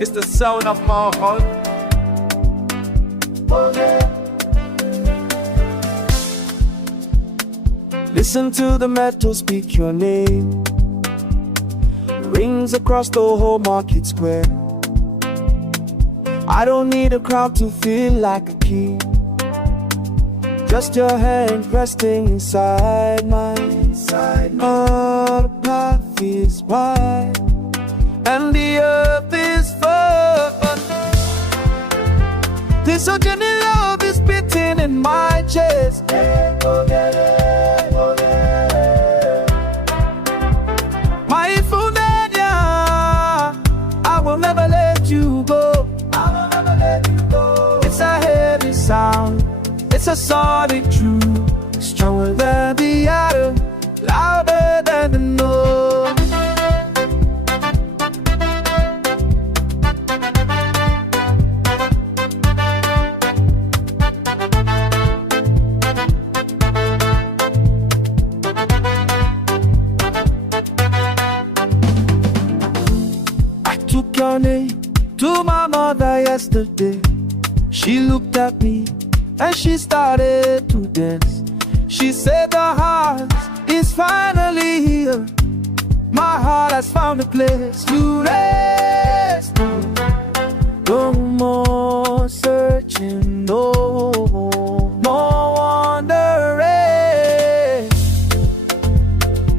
It's the sound of my heart. Listen to the metal speak your name. Rings across the whole market square. I don't need a crowd to feel like a king. Just your hand resting inside mine. Oh, the path is wide and the earth is firm. This Ogene love is beating in my chest. My Funanya, I will never let you go. It's a heavy sound, it's a solid truth, stronger than the atom, louder than the noise. I took your name to my mother yesterday. She looked at me and she started to dance. She said the heart is finally here. My heart has found a place to rest. No more searching, no more wandering.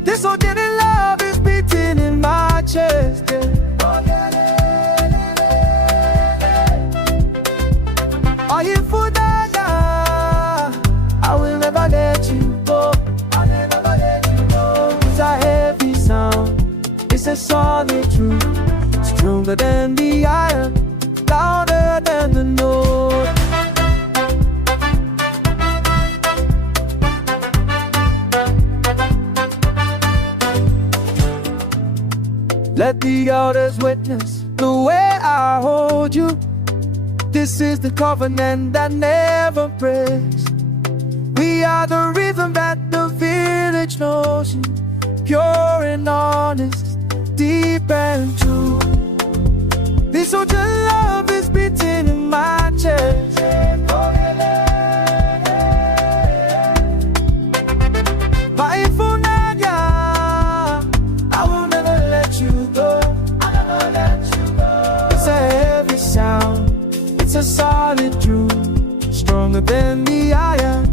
This Ogene love is beating in my chest. Are you for that? I will never let you go. I'll never let you go. It's a heavy sound, it's a solid truth, stronger than the iron, louder than the note. Let the elders witness the way I hold you. This is the covenant that never breaks. We are the rhythm that the village knows you. Pure and honest, deep and true. This Ogene love is beating in my chest. My Funanya, I will never let you go. I'll never let you go. It's a heavy sound, it's a solid truth, stronger than the iron,